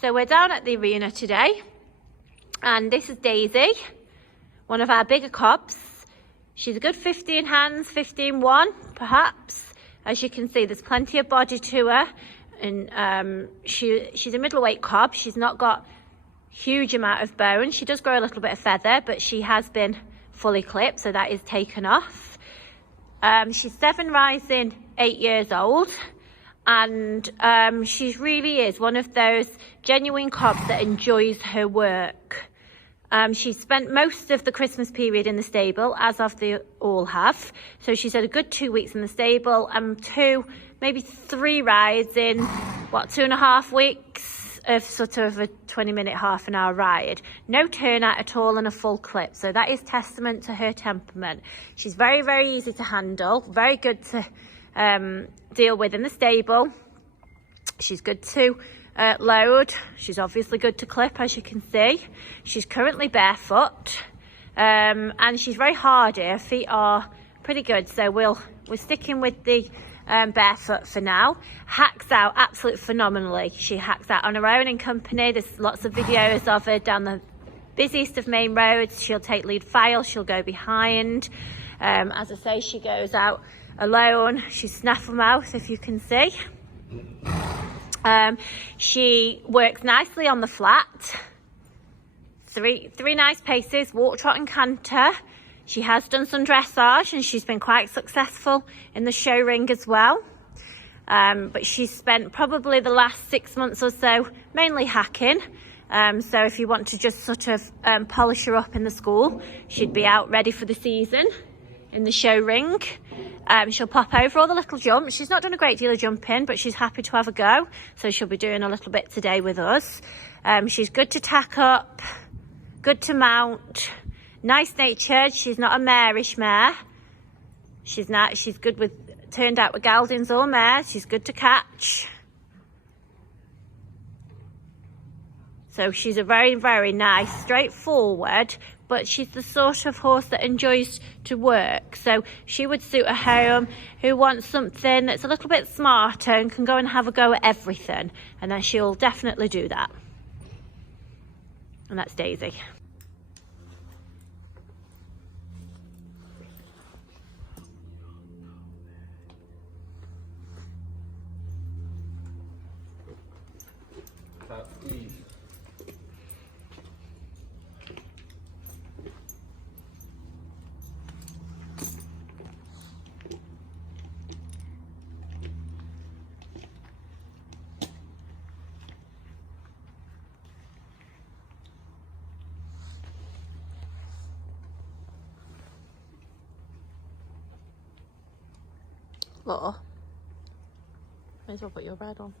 So we're down at the arena today, and this is Daisy, one of our bigger cobs. She's a good 15 hands, 15-1 perhaps. As you can see, there's plenty of body to her, and she's a middleweight cob. She's not got huge amount of bone. She does grow a little bit of feather, but she has been fully clipped, so that is taken off. She's 7 rising 8 years old, and she really is one of those genuine cobs that enjoys her work. She spent most of the Christmas period in the stable, as of they all have. So she's had a good 2 weeks in the stable and 2, maybe 3 rides in, 2.5 weeks of sort of a 20-minute, half-an-hour ride. No turnout at all and a full clip. So that is testament to her temperament. She's very, very easy to handle, very good to deal with in the stable. She's good to load. She's obviously good to clip, as you can see. She's currently barefoot, and she's very hardy. Her feet are pretty good, so we're sticking with the barefoot for now. Hacks out absolutely phenomenally. She hacks out on her own in company. There's lots of videos of her down the busiest of main roads. She'll take lead file, she'll go behind. As I say, she goes out alone. She's snaffle mouth, if you can see. She works nicely on the flat. Three nice paces, walk, trot and canter. She has done some dressage and she's been quite successful in the show ring as well. But she's spent probably the last 6 months or so mainly hacking. So if you want to just sort of polish her up in the school, she'd be out ready for the season in the show ring. She'll pop over all the little jumps. She's not done a great deal of jumping, but she's happy to have a go. So she'll be doing a little bit today with us. She's good to tack up, good to mount, nice natured. She's not a marish mare. She's good with, turned out with geldings or mares. She's good to catch. So she's a very, very nice, straightforward, but she's the sort of horse that enjoys to work. So she would suit a home who wants something that's a little bit smarter and can go and have a go at everything. And then she'll definitely do that. And that's Daisy. What? Might as well put your bread on.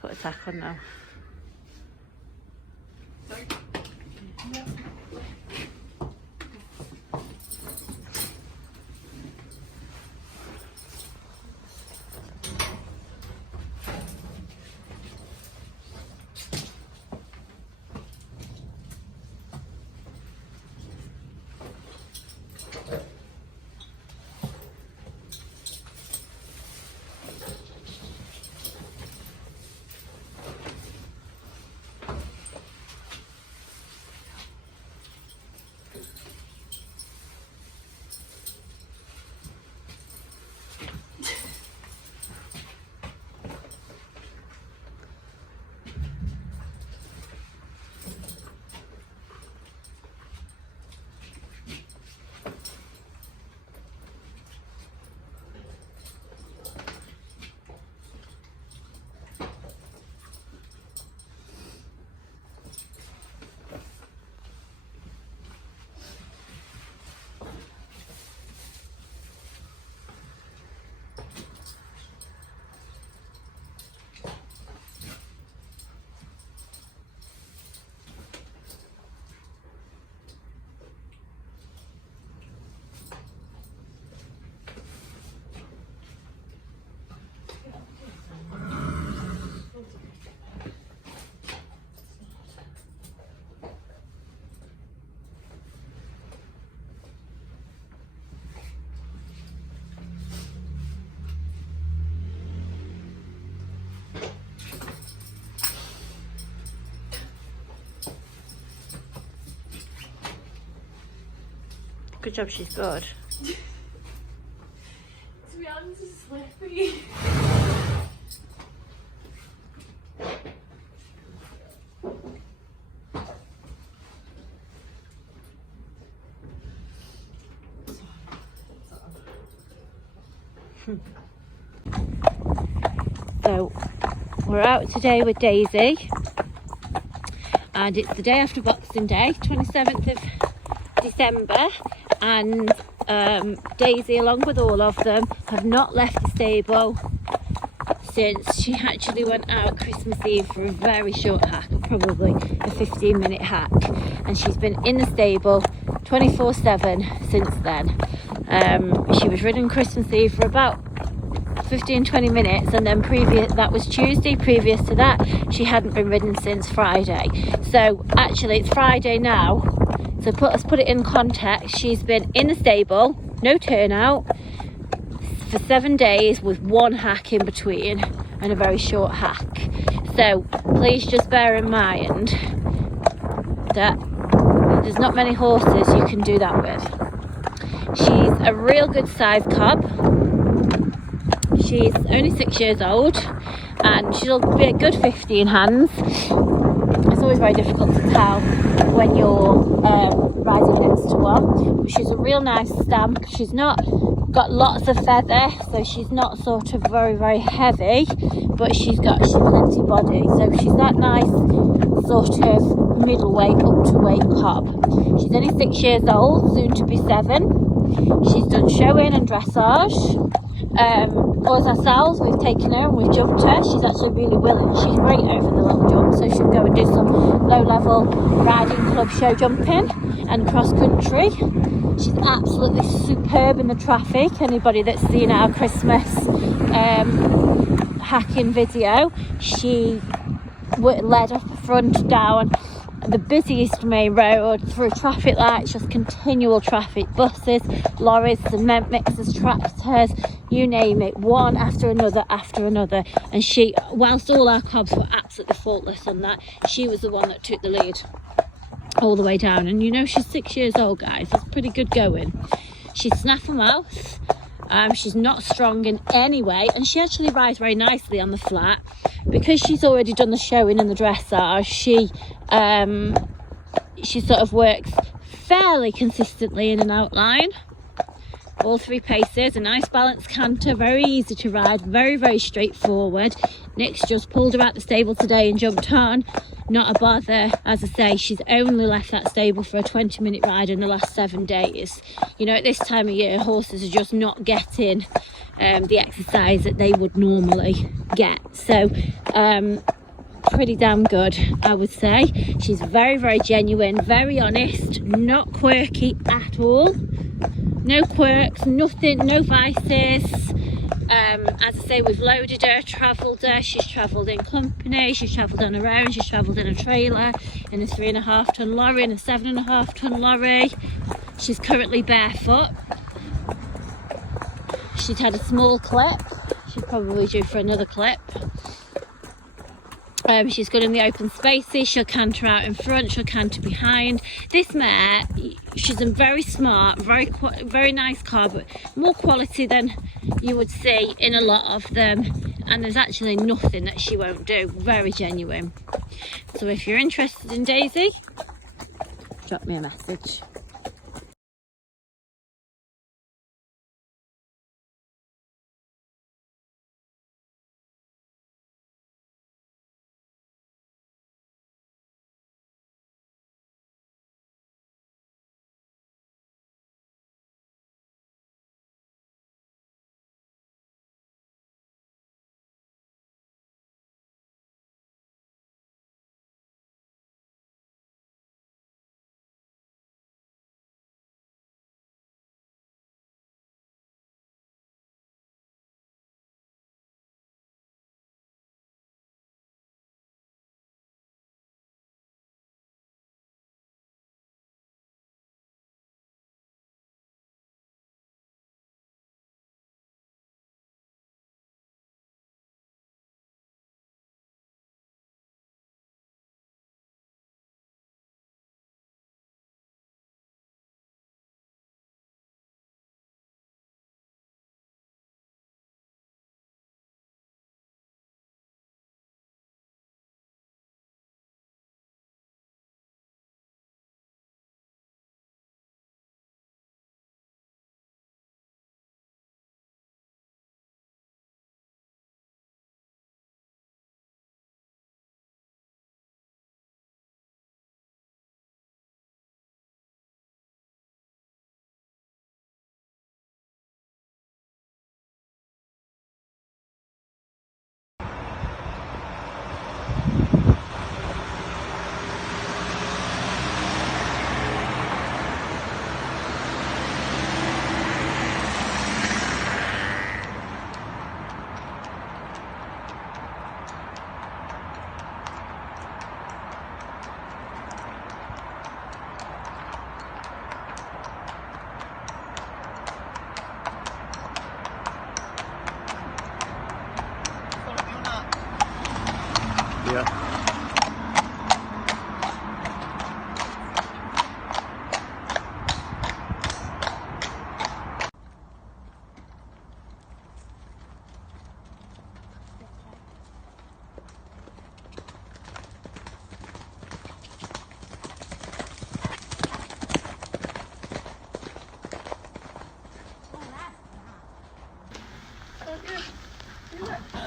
Put a tack on now. Good job, she's good. To be honest, it's slippery. So we're out today with Daisy, and it's the day after Boxing Day, 27th of December, and Daisy, along with all of them, have not left the stable since she actually went out Christmas Eve for a very short hack, probably a 15-minute hack, and she's been in the stable 24/7 since then. She was ridden Christmas Eve for about 15-20 minutes, and then that was Tuesday. Previous to that, she hadn't been ridden since Friday. So actually it's Friday now. So let's put it in context. She's been in the stable, no turnout, for 7 days with one hack in between and a very short hack. So please just bear in mind that there's not many horses you can do that with. She's a real good sized cob. She's only 6 years old, and she'll be a good 15 hands. It's always very difficult to tell when you're riding next to her, but she's a real nice stamp. She's not got lots of feather, so she's not sort of very heavy, but she's plenty body, so she's that nice sort of middleweight up to weight cob. She's only 6 years old, soon to be 7. She's done showing and dressage. Us ourselves, we've taken her and we've jumped her. She's actually really willing. She's great over the little jump, so she'll go and do some low-level riding club show jumping and cross country. She's absolutely superb in the traffic. Anybody that's seen our Christmas hacking video, she led off the front down the busiest main road through traffic lights, just continual traffic, buses, lorries, cement mixers, tractors, you name it, one after another, and she, whilst all our cobs were absolutely faultless on that, she was the one that took the lead all the way down. And you know, she's 6 years old, guys. It's pretty good going. She's snap a mouth. She's not strong in any way, and she actually rides very nicely on the flat because she's already done the showing and the dressage. She sort of works fairly consistently in an outline. All 3 paces, a nice balanced canter, very easy to ride, very straightforward. Nick's just pulled her out the stable today and jumped on, not a bother. As I say, she's only left that stable for a 20-minute ride in the last 7 days. You know, at this time of year, horses are just not getting the exercise that they would normally get. So pretty damn good, I would say. She's very, very genuine, very honest, not quirky at all. No quirks, nothing, no vices. As I say, we've loaded her, travelled her. She's travelled in company, she's travelled on her own, she's travelled in a trailer, in a 3.5 ton lorry, in a 7.5 ton lorry. She's currently barefoot. She's had a small clip. She's probably due for another clip. She's good in the open spaces. She'll canter out in front, she'll canter behind. This mare, she's a very smart, very nice car, but more quality than you would see in a lot of them. And there's actually nothing that she won't do. Very genuine. So if you're interested in Daisy, drop me a message.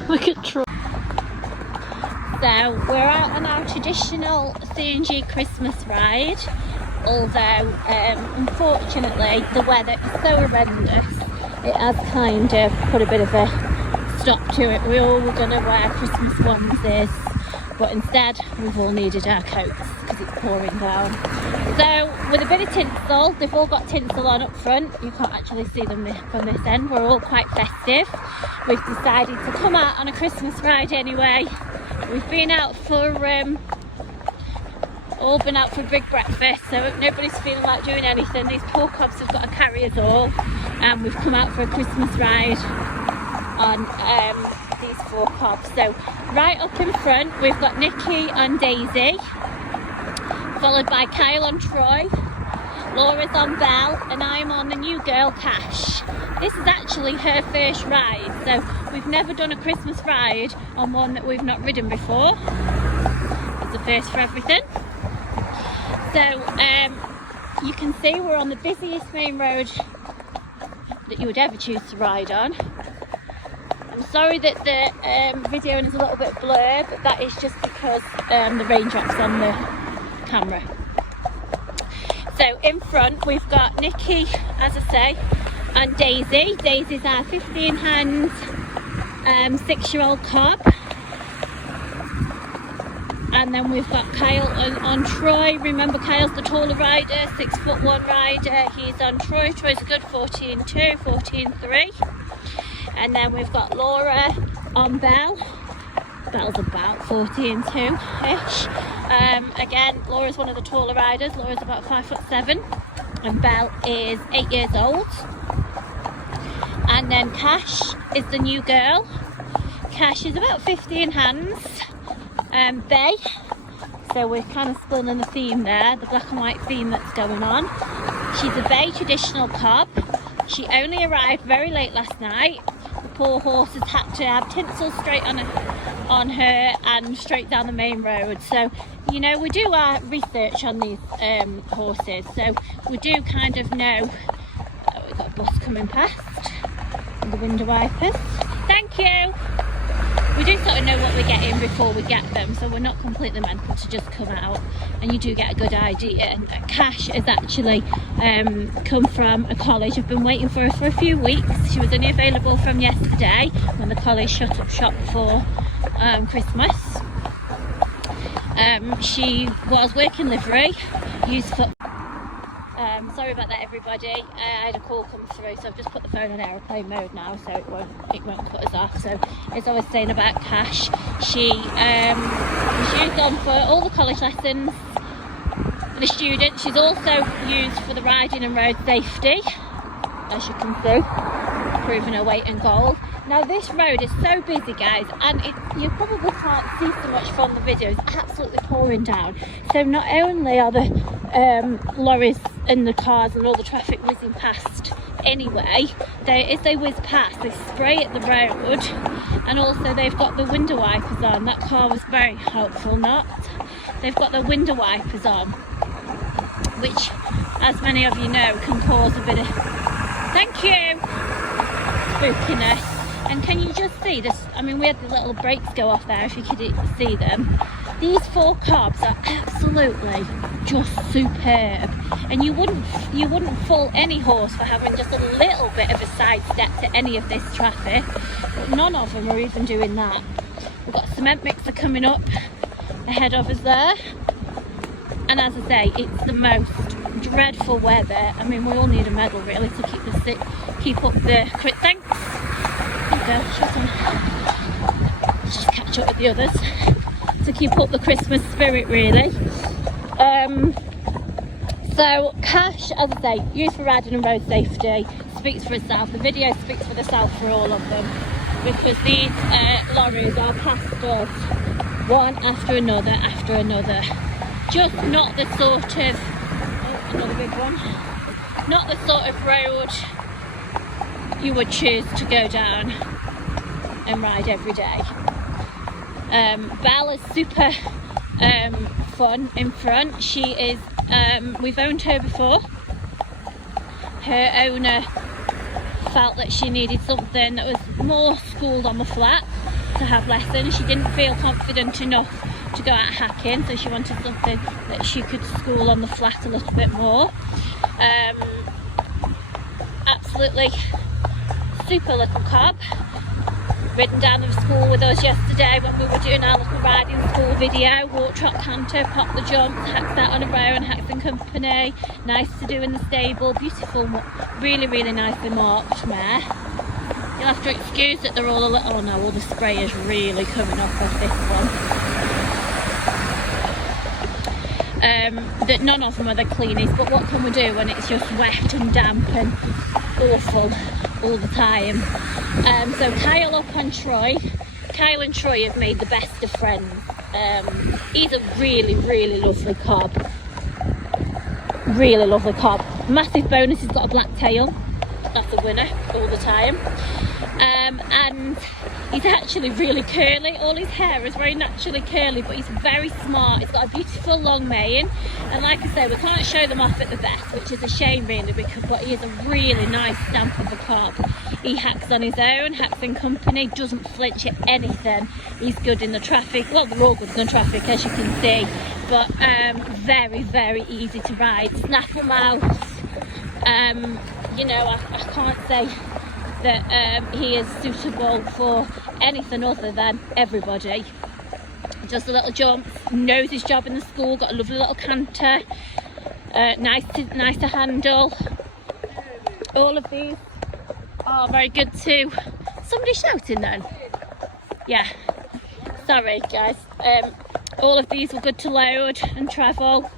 Look at Troy. So we're out on our traditional CnG Christmas ride, although unfortunately the weather is so horrendous it has kind of put a bit of a stop to it. We all were going to wear Christmas onesies, but instead we've all needed our coats because it's pouring down. So with a bit of tinsel, they've all got tinsel on up front. You can't actually see them from this end. We're all quite festive. We've decided to come out on a Christmas ride anyway. We've been out for all been out for a big breakfast, so nobody's feeling like doing anything. These poor cobs have got to carry us all, and we've come out for a Christmas ride on these 4 cobs. So right up in front we've got Nikki and Daisy, followed by Kyle and Troy, Laura's on Belle, and I'm on the new girl Cash. This is actually her first ride, so we've never done a Christmas ride on one that we've not ridden before. It's a first for everything. So you can see we're on the busiest main road that you would ever choose to ride on. Sorry that the video is a little bit blurred, but that is just because the raindrops on the camera. So in front we've got Nikki, as I say, and Daisy. Daisy's our 15 hands 6-year-old cob. And then we've got Kyle on Troy. Remember, Kyle's the taller rider, 6'1" rider. He's on Troy. Troy's a good 14.2, 14.3. And then we've got Laura on Belle. Belle's about 14.2-ish. Again, Laura's one of the taller riders. Laura's about 5'7", and Belle is 8 years old. And then Cash is the new girl. Cash is about 15 hands. Bay, so we're kind of splitting the theme there, the black and white theme that's going on. She's a Bay traditional cob. She only arrived very late last night. The poor horse has had to have tinsel straight on her and straight down the main road. So, you know, we do our research on these horses, so we do kind of know. Oh, we've got a bus coming past and the window wipers. Thank you. We do sort of know what we're getting before we get them, so we're not completely mental to just come out, and you do get a good idea. And Cash has actually come from a college. I've been waiting for her for a few weeks. She was only available from yesterday when the college shut up shop for Christmas. She was working livery, used for sorry about that, everybody. I had a call come through, so I've just put the phone on aeroplane mode now, so it won't cut us off. So as I was saying about Cash, she's used on for all the college lessons for the students. She's also used for the riding and road safety, as you can see, proving her weight in gold. Now this road is so busy, guys, and you probably can't see so much from the video. It's absolutely pouring down. So not only are the lorries and the cars and all the traffic whizzing past anyway, as they whiz past, they spray at the road, and also they've got the window wipers on. That car was very helpful, not. They've got the window wipers on, which, as many of you know, can cause a bit of, thank you, spookiness. And can you just see this? I mean, we had the little brakes go off there, if you could see them. These 4 cobs are absolutely just superb, and you wouldn't fault any horse for having just a little bit of a side step to any of this traffic, but none of them are even doing that. We've got a cement mixer coming up ahead of us there, and as I say, it's the most dreadful weather. I mean, we all need a medal really to keep up the thanks. Just catch up with the others to keep up the Christmas spirit, really. So Cash, as I say, used for riding and road safety, speaks for itself. The video speaks for itself for all of them, because these lorries are past us one after another after another. Just not the sort of, oh, another big one, not the sort of road you would choose to go down and ride every day. Belle is super fun in front. She is, we've owned her before. Her owner felt that she needed something that was more schooled on the flat to have lessons. She didn't feel confident enough to go out hacking, so she wanted something that she could school on the flat a little bit more. Absolutely super little cob, ridden down to school with us yesterday when we were doing our little riding school video. Walk, trot, canter, pop the jumps, hacks out on a row and hacks and company. Nice to do in the stable. Beautiful, really, really nicely marked mare. You'll have to excuse that they're all a little, oh no, all the spray is really coming off of this one. That none of them are the cleanest, but what can we do when it's just wet and damp and awful all the time? So Kyle up on Troy. Kyle and Troy have made the best of friends. He's a really, really lovely cob. Really lovely cob. Massive bonus, he's got a black tail. That's a winner all the time. and he's actually really curly. All his hair is very naturally curly, but he's very smart. He's got a beautiful long mane, and like I say, we can't show them off at the best, which is a shame really, because but he is a really nice stamp of a cob. He hacks on his own, hacks in company, doesn't flinch at anything. He's good in the traffic. Well, they're all good in the traffic, as you can see, but very, very easy to ride. Snaffle mouth. You know, I can't say that he is suitable for anything other than everybody. Just a little jump, knows his job in the school, got a lovely little canter, nice to handle. All of these are very good too. Somebody shouting then? Yeah, sorry guys. All of these were good to load and travel.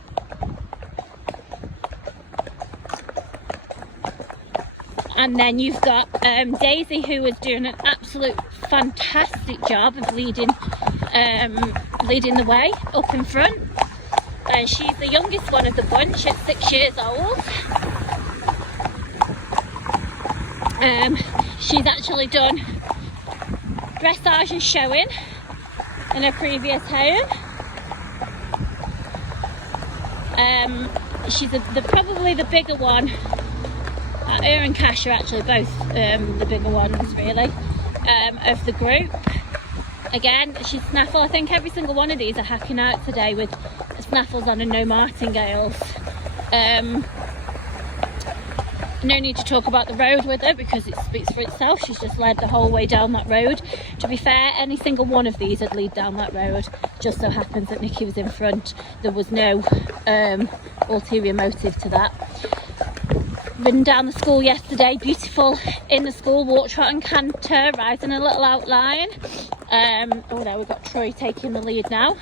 And then you've got Daisy, who is doing an absolute fantastic job of leading the way up in front. And she's the youngest one of the bunch at 6 years old. She's actually done dressage and showing in her previous home. She's probably the bigger one. Her and Cash are actually both the bigger ones really of the group. Again, she's snaffle. I think every single one of these are hacking out today with snaffles on and no martingales. No need to talk about the road with her because it speaks for itself. She's just led the whole way down that road. To be fair, any single one of these would lead down that road. Just so happens that Nikki was in front. There was no ulterior motive to that. Ridden down the school yesterday, beautiful in the school, walk, trot and canter, rising a little outline. Oh, there we've got Troy taking the lead now.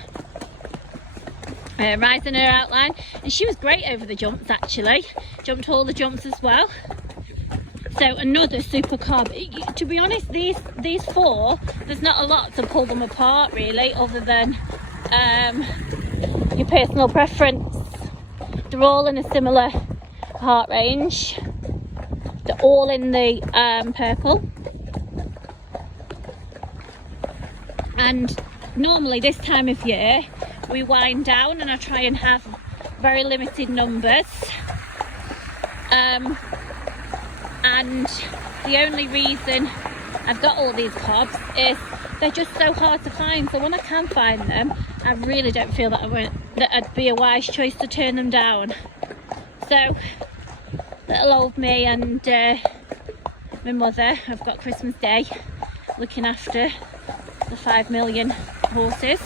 Rising her outline, and she was great over the jumps actually. Jumped all the jumps as well. So another super cob. To be honest, these four, there's not a lot to pull them apart really, other than your personal preference. They're all in a similar heart range. They're all in the purple. And normally this time of year we wind down and I try and have very limited numbers. And the only reason I've got all these cobs is they're just so hard to find. So when I can find them, I really don't feel that it'd be a wise choice to turn them down. So little old me and my mother have got Christmas Day looking after the 5 million horses.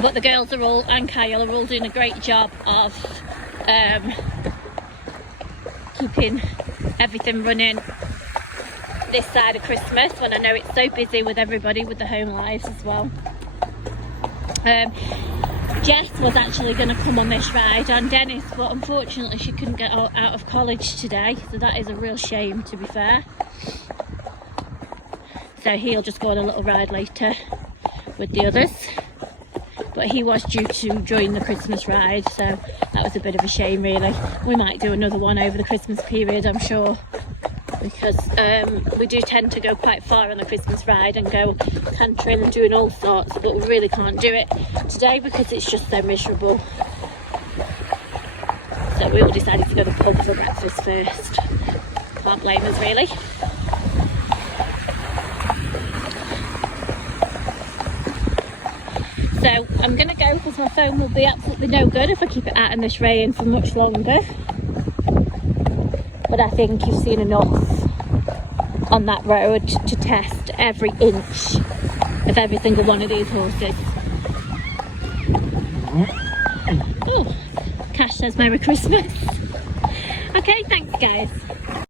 But the girls are all, and Kyle, are all doing a great job of keeping everything running this side of Christmas, when I know it's so busy with everybody with the home lives as well. Jess was actually going to come on this ride, and Dennis, but unfortunately she couldn't get out of college today, so that is a real shame, to be fair. So he'll just go on a little ride later with the others. But he was due to join the Christmas ride, so that was a bit of a shame really. We might do another one over the Christmas period, I'm sure, because we do tend to go quite far on the Christmas ride and go cantering and doing all sorts, but we really can't do it today because it's just so miserable. So we all decided to go to the pub for breakfast first. Can't blame us really. So I'm going to go because my phone will be absolutely no good if I keep it out in this rain for much longer. But I think you've seen enough on that road to test every inch of every single one of these horses. Oh, Cash says Merry Christmas. Okay, thanks guys.